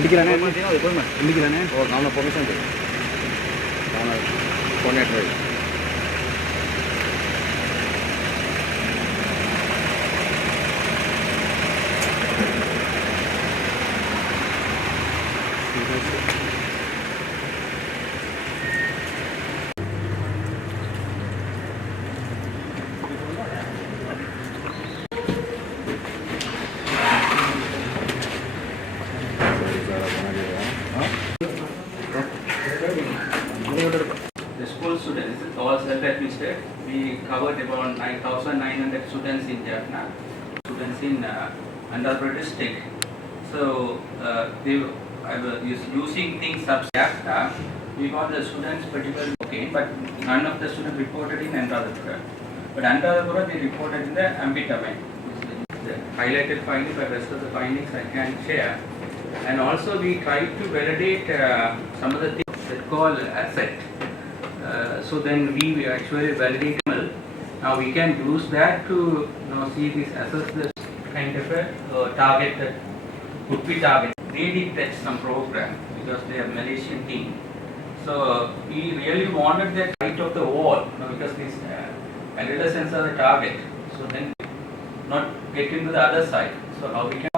indikiranne indikiranne or now permission to connect right. The school students, all self-administered, we covered about 9,900 students in Jaffna, students in Andhra Pradesh district. So I was using things of Jaffna. We got the students particularly okay, but none of the students reported in Andhra. But Andhra they reported in the amphetamine. The highlighted findings, but rest of the findings I can share. And also we tried to validate some of the things that call asset. So then we actually validate. Now we can use that to see this assess the kind of a target that could be targeted. They did that some program because they are Malaysian team. So we really wanted that right of the wall because these adolescents are the target. So then not get into the other side. So how we can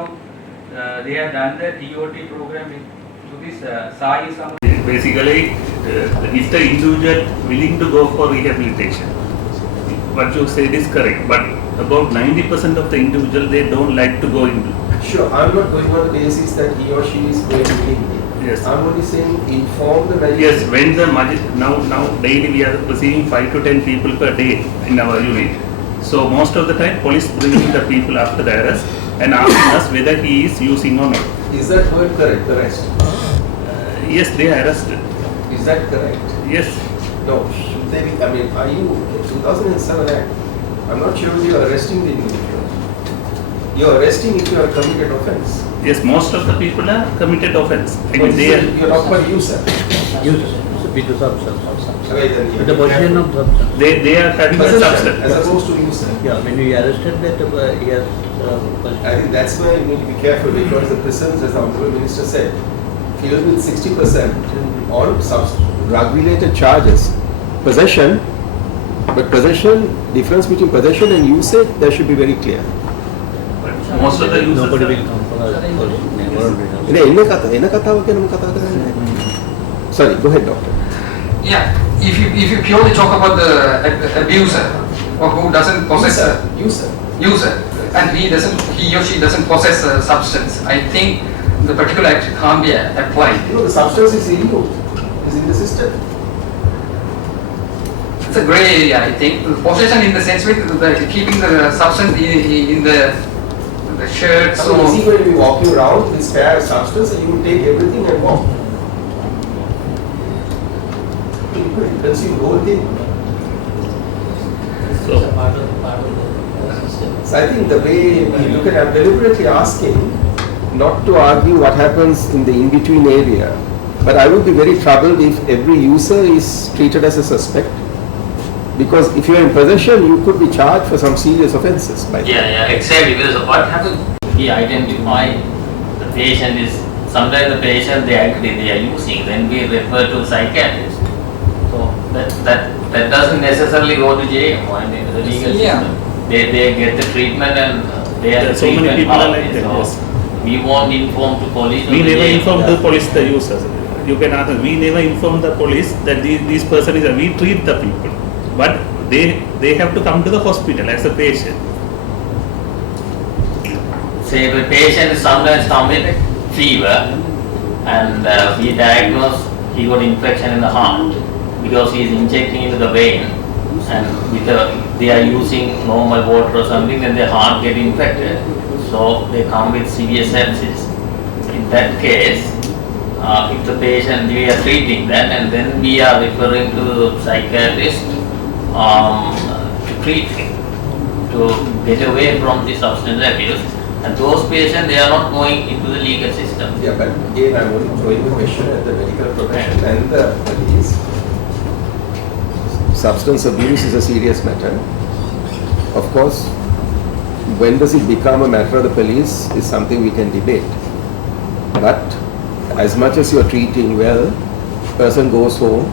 they have done the TOT program to this SAI. Basically, if the individual willing to go for rehabilitation, what you said is correct, but about 90% of the individual, they don't like to go into. Sure, I'm not going on the basis that he or she is going to be. Yes. I'm only saying inform the magistrate. Yes, when the now daily we are receiving 5 to 10 people per day in our unit. So most of the time, police bringing the people after the arrest and asking us whether he is using or not. Is that word correct, arrest? Yes, they are arrested. Is that correct? Yes. No, should they be, I mean, are you, 2007 Act, I'm not sure you are arresting the individual. You are arresting if you are committed offence. Yes, most of the people are committed offence. I But mean, they are. you are not about user. with the substance. With The possession of substance. They are having a substance. As opposed to user. Yeah, when we arrested that, he has I think that's why you need to be careful because the prisons, as the Honorable Minister said, filled with 60% on drug-related charges. Possession, but possession, difference between possession and usage, that should be very clear. Most of the users nobody are, will come for us. Sorry, go ahead, doctor. Yeah, if you purely talk about the abuser or who doesn't possess user, and he or she doesn't possess a substance, I think the particular act can't be applied. No, the substance is illegal. Is in the system. It's a grey area, I think. Possession in the sense with keeping the substance in the shirt. So easy when you walk around with spare substance and you will take everything and walk. You could consume the whole thing. So I think the way we look at it, I'm deliberately asking not to argue what happens in the in-between area, but I would be very troubled if every user is treated as a suspect. Because if you are in possession, you could be charged for some serious offences. Yeah, exactly. Because what happens, we identify the patient is, sometimes the patient they agree they are using, then we refer to psychiatrist. So that doesn't necessarily go to jail or in the legal system. They get the treatment and they are the so many treatment people are like pathway. that. Yes. We won't inform to police. We or the never jail. inform the police the users. You can ask. We never inform the police that this person is. We treat the people, but they have to come to the hospital as a patient. Say the patient sometimes come with fever, and we diagnose he got infection in the heart because he is injecting into the vein, and they are using normal water or something, then the heart get infected. So they come with severe sepsis. In that case, if the patient, we are treating that, and then we are referring to the psychiatrist to treat him, to get away from the substance abuse. And those patients, they are not going into the legal system. Yeah, but again, I'm only throwing the question at the medical profession and the police. Substance abuse is a serious matter. Of course, when does it become a matter of the police is something we can debate. But as much as you're treating well, person goes home,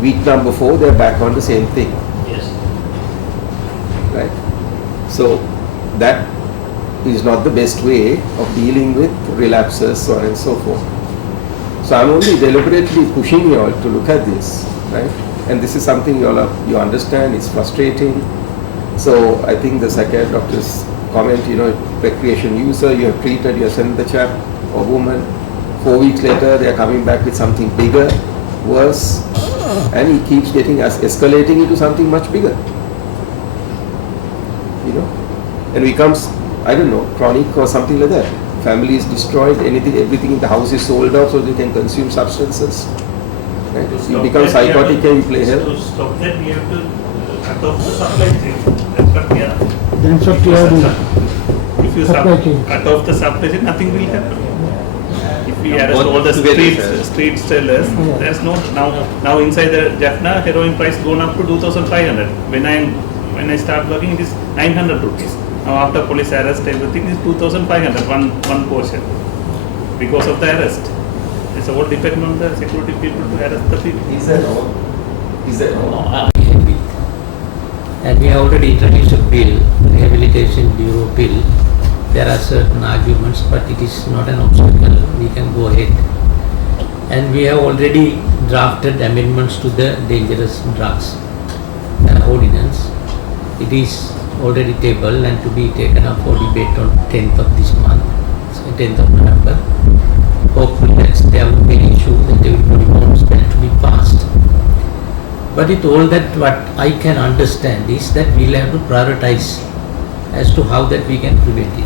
week number 4 they're back on the same thing. Yes. Right? So that is not the best way of dealing with relapses, so on and so forth. So I'm only deliberately pushing you all to look at this, right? And this is something you understand, it's frustrating. So I think the psychiatrist doctor's comment, recreation user, you have treated, you have sent the chap or woman, 4 weeks later they are coming back with something bigger, worse, and he keeps getting escalating into something much bigger. And becomes, I don't know, chronic or something like that. Family is destroyed, everything in the house is sold out so they can consume substances. Right? You become psychotic and you play hell. To stop that, we have to cut off the supply chain. That's what we are. Then what you are doing? If you Supply chain. cut off the supply chain, nothing will happen. If we arrest all the street sellers, there's no now inside the Jaffna heroin price gone up to 2,500. When I start working, it is 900 rupees. Now after police arrest, everything is 2,500 one portion because of the arrest. It's all depend on the security people to arrest the people. Is that all? Is that all? And we have already introduced a bill, Rehabilitation Bureau bill. There are certain arguments, but it is not an obstacle. We can go ahead. And we have already drafted amendments to the dangerous drugs ordinance. It is already tabled and to be taken up for debate on 10th of this month, 10th of November. Hopefully there will be an issue that everybody wants that to be passed. But with all that, what I can understand is that we'll have to prioritize as to how that we can prevent it.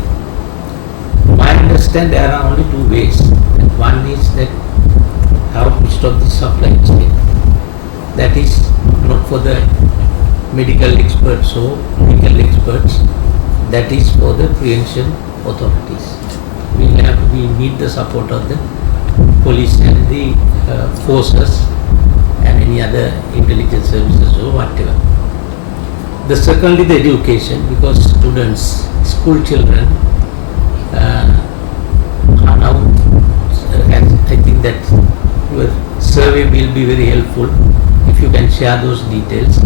I understand there are only 2 ways. And one is that how to stop the supply chain. That is not for the medical experts or legal experts. That is for the prevention authorities. We need the support of the police and the forces and any other intelligence services or whatever. The secondly, the education, because students, school children are now, and I think that your survey will be very helpful if you can share those details,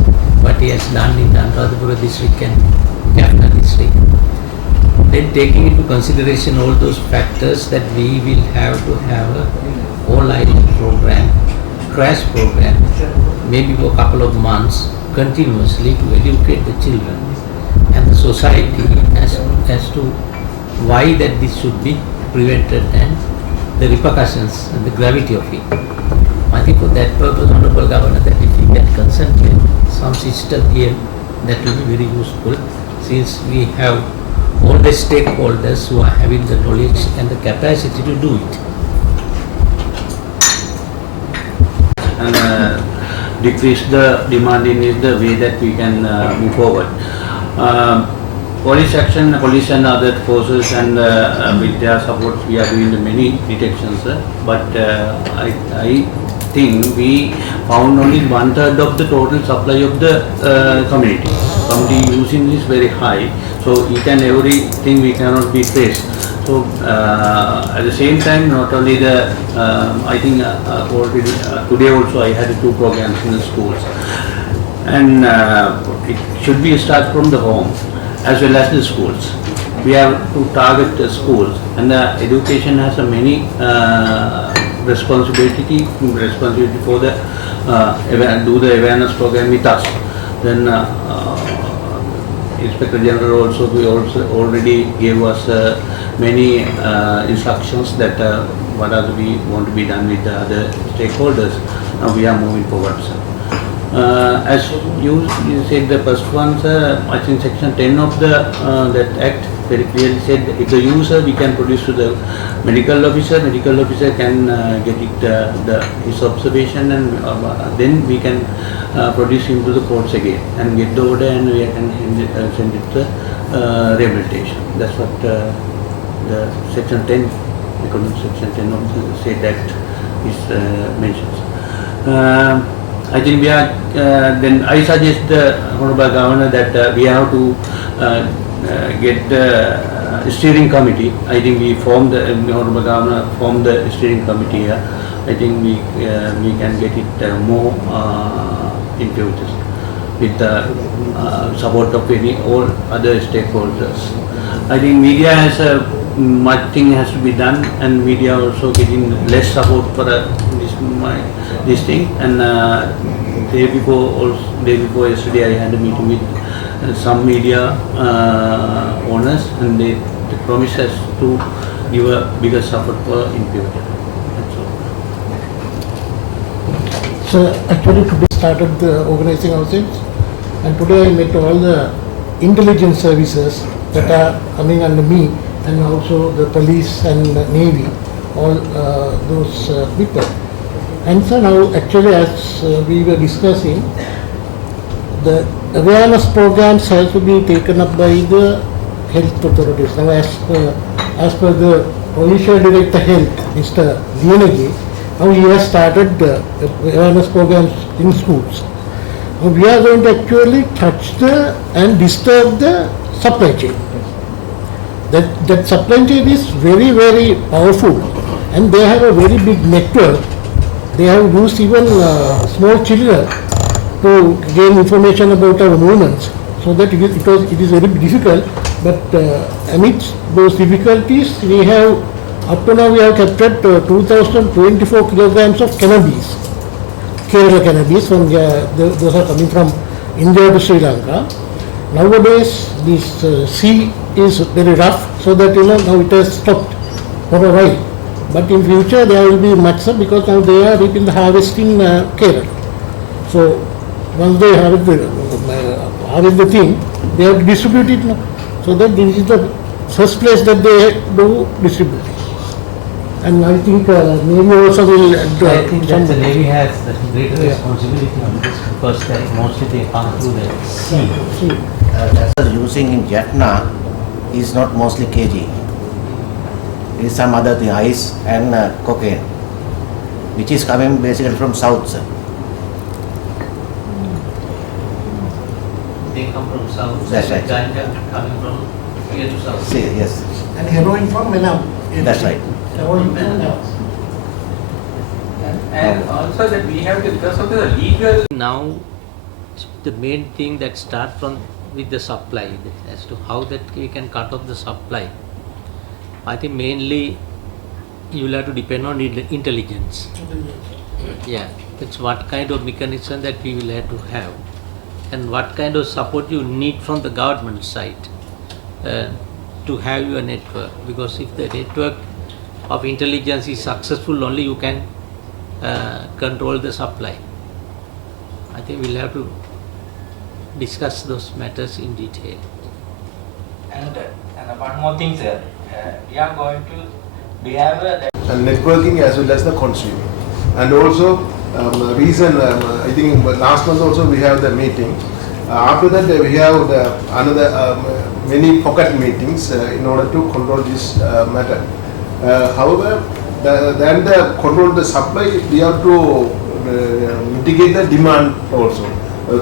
what he has done in the Anuradhapura district and Jaffna district. Then taking into consideration all those factors, that we will have to have a all-island program, crash program, maybe for a couple of months continuously to educate the children and the society as to why that this should be prevented and the repercussions and the gravity of it. I think for that purpose, Honorable Governor, that if we can consent with some system here, that will be very useful, since we have all the stakeholders who are having the knowledge and the capacity to do it. And decrease the demanding is the way that we can move forward. Police action, police and other forces and with their support we are doing the many detections, but I think we found only 1/3 of the total supply of the community. Community using is very high, so each and everything we cannot be traced. So at the same time, not only the, I think already today also I had 2 programs in the schools, and it should be start from the home as well as the schools. We have to target the schools, and the education has a many responsibility for the do the awareness program with us. Then Inspector General also already gave us many instructions that what are we want to be done with the other stakeholders. Now we are moving forward, sir. As you said, the first one, sir, I think section 10 of the that act very clearly said if the user we can produce to the medical officer can get it his observation, and then we can produce him to the courts again and get the order, and we can send it to rehabilitation. That's what the section 10, according to section 10 of the state act is mentions. I think we are, then I suggest the Honorable Governor that we have to get the steering committee. I think we formed the Honorable Governor formed the steering committee here. I think we can get it more in future with the support of all other stakeholders. I think media has much thing has to be done, and media also getting less support for this thing. And day before yesterday, I had a meeting with some media owners, and they promised us to give a bigger support for in future. That's all. So actually today started the organizing ourselves, and today I met all the intelligence services that are coming under me, and also the police and navy, all those people. And so now actually as we were discussing, the awareness programs have to be taken up by the health authorities. Now as per the Provincial Director Health, Mr. Liyanagi, now he has started the awareness programs in schools. Now we are going to actually touch and disturb the supply chain. That supply chain is very, very powerful, and they have a very big network. They have used even small children to gain information about our movements, so that it is very difficult. But amidst those difficulties, we have up to now we have captured 2,024 kilograms of cannabis, Kerala cannabis. From those are coming from India to Sri Lanka. Nowadays, this sea is very rough, so that now it has stopped for a while. But in future there will be much, because now they are in the harvesting Kerala. So once they harvest the thing, they have to distribute it now. So that this is the first place that they do distribute. And I think Navy also will. I think that the Navy has the greater responsibility on this, because mostly they come through the sea. Using in Jaffna is not mostly kg. It is some other thing, ice and cocaine, which is coming basically from south. Sir. They come from south. That's right. Ganja coming from here to south. See, yes, And heroin from Menam. that's right. Heroin from Menam. And also that we have to, because of the legal. Now, the main thing that start from with the supply, as to how that we can cut off the supply. I think mainly you will have to depend on intelligence. Yeah, it's what kind of mechanism that we will have to have, and what kind of support you need from the government side to have your network. Because if the network of intelligence is successful, only you can control the supply. I think we'll have to discuss those matters in detail. And one more thing, sir. We are going to have and networking as well as the consuming. And also I think last month also we have the meeting. After that we have another many pocket meetings in order to control this matter. However, then the control the supply, we have to mitigate the demand also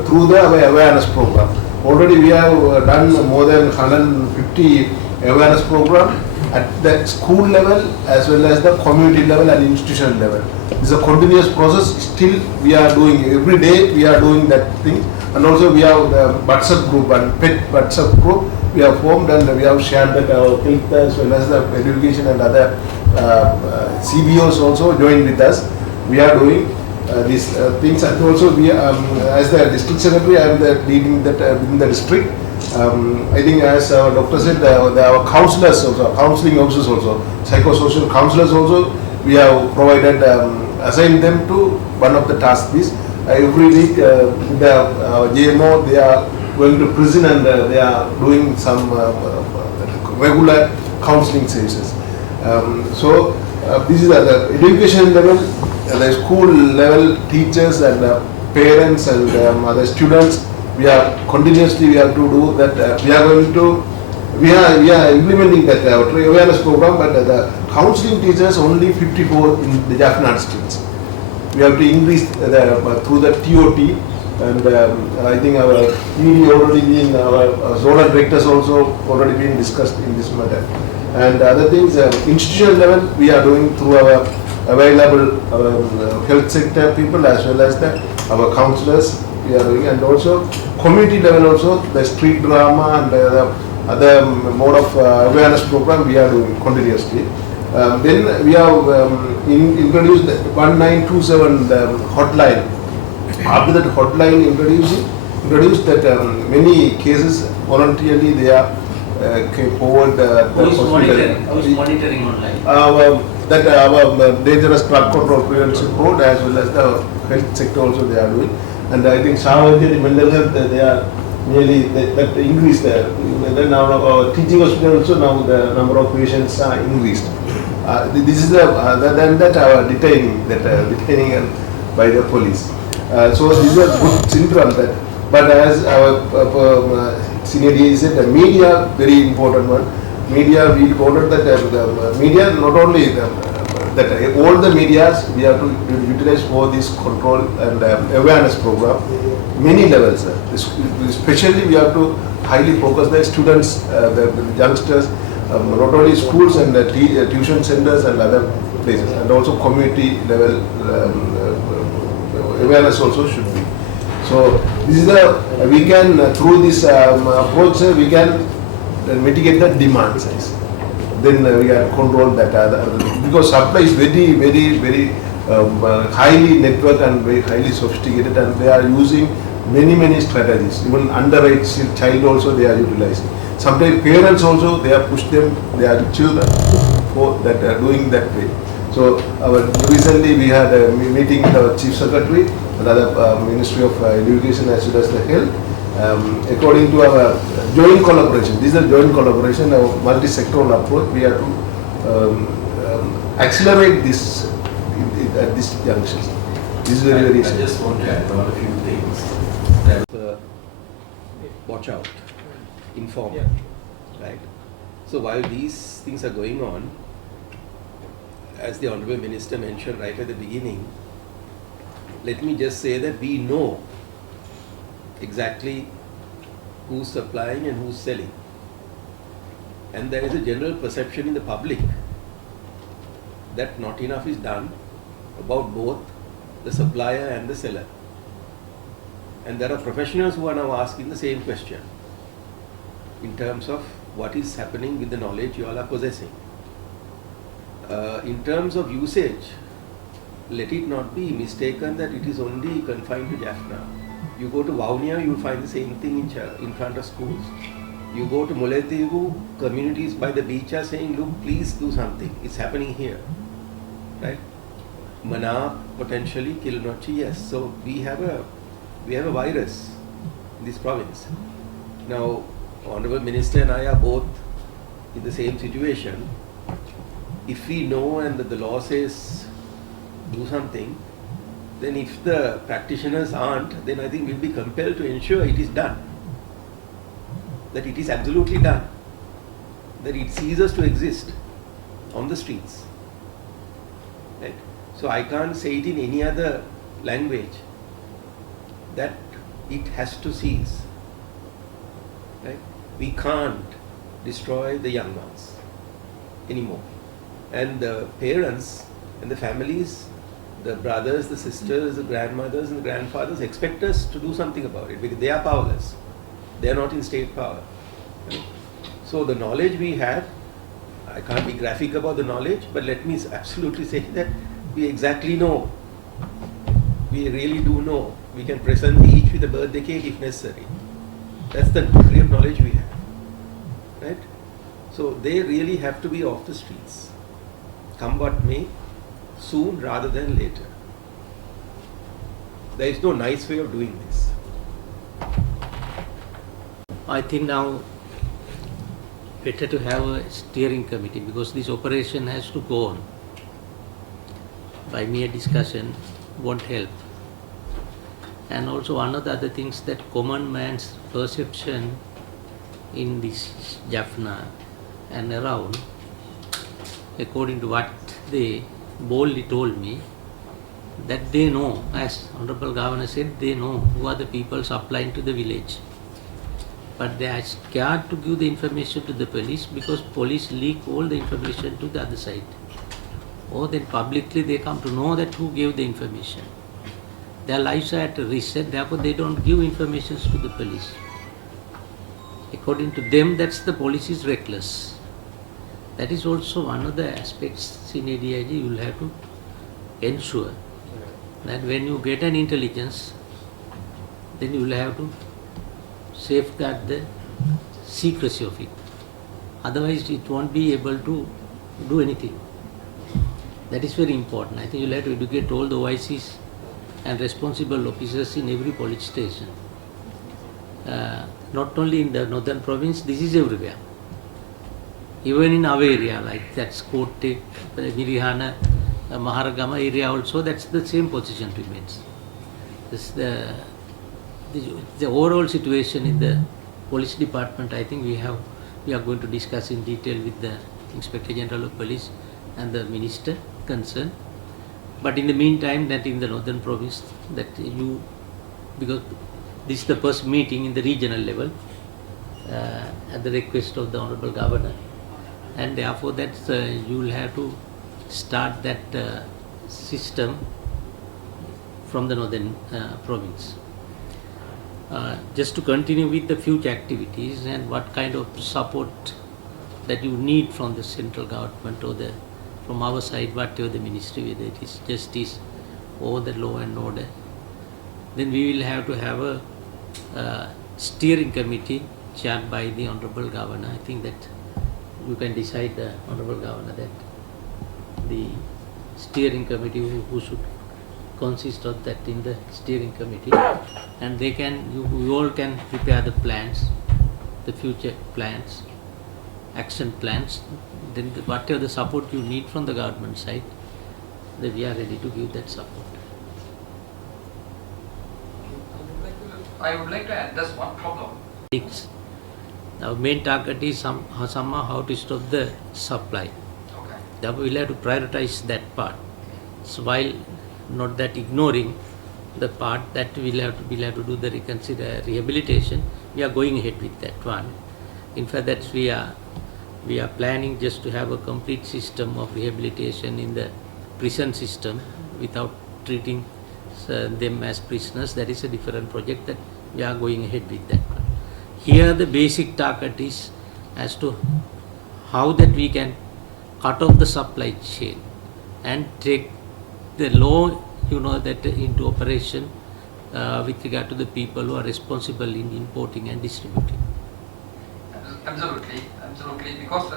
through the awareness program. Already we have done more than 150 awareness program at the school level as well as the community level and institutional level. It's a continuous process. Still we are doing every day. We are doing that thing, and also we have the WhatsApp group and pet WhatsApp group we have formed, and we have shared that our health as well as the education and other CBOs also joined with us. We are doing these things, and also we as the district secretary, I am leading that within the district. I think as our doctor said, our counselors also, counseling officers also, psychosocial counselors also, we have provided, assigned them to one of the tasks. This every week the GMO, they are going to prison, and they are doing some regular counseling services. So this is at the education level, at the school level, teachers and parents and other students. We are continuously, we have to do that. We are going to, we are implementing that awareness program, but the counseling teachers only 54 in the Jaffna districts. We have to increase through the TOT. And I think our PD already been, our zonal directors also already been discussed in this matter. And other things, institutional level, we are doing through our available health sector people as well as our councillors we are doing, and also community level also the street drama and the other mode of awareness program we are doing continuously. Then we have introduced 1927 hotline. After that hotline introduced that many cases voluntarily they are came forward. Who is monitoring online? That our dangerous drug control prevention board as well as the health sector also they are doing. And I think Savajari mental health they are nearly that increased there. Then our teaching hospital also now the number of patients are increased. This is the than that our detaining by the police. So this is a good syndrome that. But as our senior DG said, the media very important one. Media we wanted that the media not only that all the medias we have to utilize for this control and awareness program many levels. Especially we have to highly focus the students, the youngsters, not only schools and tuition centers and other places, and also community level awareness also should be. So this is the we can through this approach we can mitigate the demand size. Then we can control that because supply is very highly networked and very highly sophisticated, and they are using many strategies. Even underage child also they are utilizing. Sometimes parents also they are push them their children for that doing that way. So recently we had a meeting with our chief secretary, another Ministry of Education as well as the health. According to our joint collaboration, this is a joint collaboration, our multi-sectoral approach. We have to accelerate this at this junction. This is very I just want to add on a few things. Watch out, inform, right? So while these things are going on, as the Honourable Minister mentioned right at the beginning, let me just say that we know exactly who's supplying and who's selling. And there is a general perception in the public that not enough is done about both the supplier and the seller. And there are professionals who are now asking the same question in terms of what is happening with the knowledge you all are possessing. In terms of usage, let it not be mistaken that it is only confined to Jaffna. You go to Vaunia, you will find the same thing in front of schools. You go to Muletevu, communities by the beach are saying, look, please do something. It's happening here. Right? Mana, potentially, Kilnochi, yes. So we have a virus in this province. Now, Honourable Minister and I are both in the same situation. If we know and that the law says do something, then if the practitioners aren't, then I think we'll be compelled to ensure it is done. That it is absolutely done. That it ceases to exist on the streets. Right? So I can't say it in any other language that it has to cease. Right? We can't destroy the young ones anymore. And the parents and the families, the brothers, the sisters, the grandmothers and the grandfathers expect us to do something about it because they are powerless. They are not in state power. Right? So the knowledge we have, I can't be graphic about the knowledge, but let me absolutely say that we exactly know. We really do know. We can present each with a birthday cake if necessary. That's the degree of knowledge we have. Right? So they really have to be off the streets. Come what may, soon rather than later. There is no nice way of doing this. I think now better to have a steering committee because this operation has to go on. By mere discussion won't help. And also one of the other things that common man's perception in this Jaffna and around, according to what they boldly told me, that they know, as Honorable Governor said, they know who are the people supplying to the village. But they are scared to give the information to the police because police leak all the information to the other side. Or then publicly they come to know that who gave the information. Their lives are at risk, and therefore they don't give information to the police. According to them, that's the police is reckless. That is also one of the aspects in ADIG you will have to ensure that when you get an intelligence, then you will have to safeguard the secrecy of it. Otherwise, it won't be able to do anything. That is very important. I think you will have to educate all the OICs and responsible officers in every police station. Not only in the northern province, this is everywhere. Even in our area, like that's Kotte, Mirihana, Maharagama area also, that's the same position remains. This the overall situation in the police department, I think we are going to discuss in detail with the Inspector General of Police and the Minister concerned. But in the meantime, that in the northern province, that you, because this is the first meeting in the regional level at the request of the Honorable Governor, and therefore that you will have to start that system from the northern province. Just to continue with the future activities and what kind of support that you need from the central government or from our side, whatever the ministry, whether it is justice or the law and order, then we will have to have a steering committee chaired by the Honorable Governor. I think that you can decide, the Honorable Governor, that the steering committee who should consist of that in the steering committee, and they can, you all can prepare the plans, the future plans, action plans. Then whatever the support you need from the government side, then we are ready to give that support. I would like to address one problem. Our main target is somehow how to stop the supply. Okay. Therefore, we will have to prioritize that part. So while not that ignoring the part that we'll have to do the rehabilitation, we are going ahead with that one. In fact, that we are planning just to have a complete system of rehabilitation in the prison system without treating them as prisoners. That is a different project that we are going ahead with that one. Here the basic target is as to how that we can cut off the supply chain and take the law, that into operation with regard to the people who are responsible in importing and distributing. Absolutely, because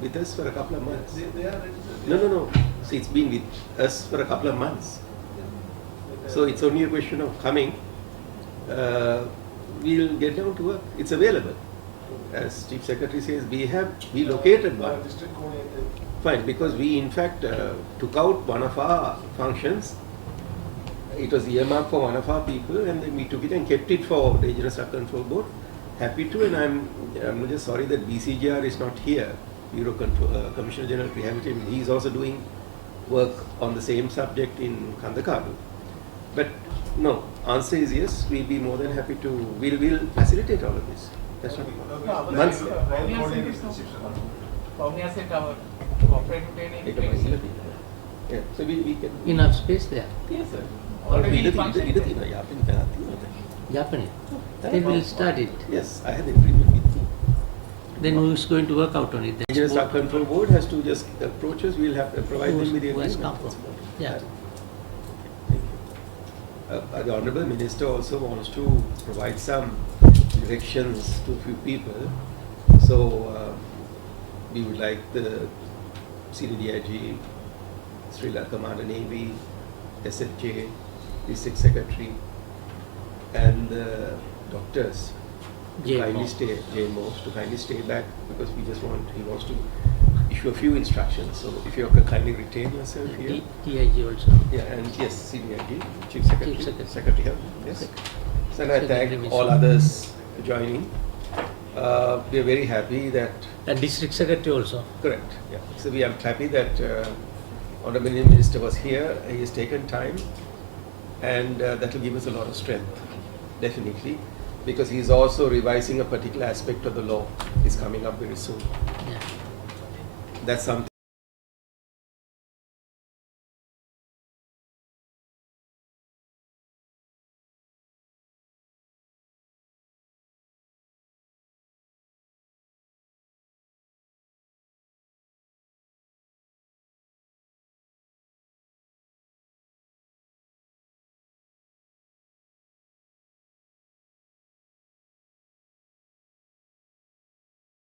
with us for a couple of months. No. See, it's been with us for a couple of months. So it's only a question of coming. We'll get down to work. It's available. As Chief Secretary says, we located one. Fine, because we in fact took out one of our functions. It was earmarked for one of our people, and then we took it and kept it for the Regional Drug Control Board. Happy to, and I'm just sorry that BCGR is not here, Bureau Commissioner General of Rehabilitation. He is also doing work on the same subject in Kandakadu. But no, answer is yes. We'll be more than happy to. We'll facilitate all of this. That's not a problem. Yeah, so we can. Enough space there. Yes, sir. Japanese. Then we'll start it. Yes, I have agreement with you. Then who is going to work out on it? The Regional Drug Control Board has to just approach us. We'll have to provide them with the agreement. Yeah. Thank you. The Honorable Minister also wants to provide some directions to a few people. So we would like the CDDIG, Sri Lanka Commander Navy, SFJ, District Secretary, and the doctors to kindly stay back, because he wants to issue a few instructions. So if you can kindly retain yourself here. DIG also. Yeah, and yes, CDIG, Chief Secretary, Secretary Health. Yes. So I thank all others for joining. We are very happy that. And District Secretary also. Correct. Yeah. So we are happy that Honorable Minister was here, he has taken time, and that will give us a lot of strength, definitely, because he is also revising a particular aspect of the law. Is coming up very soon. Yeah. That's something.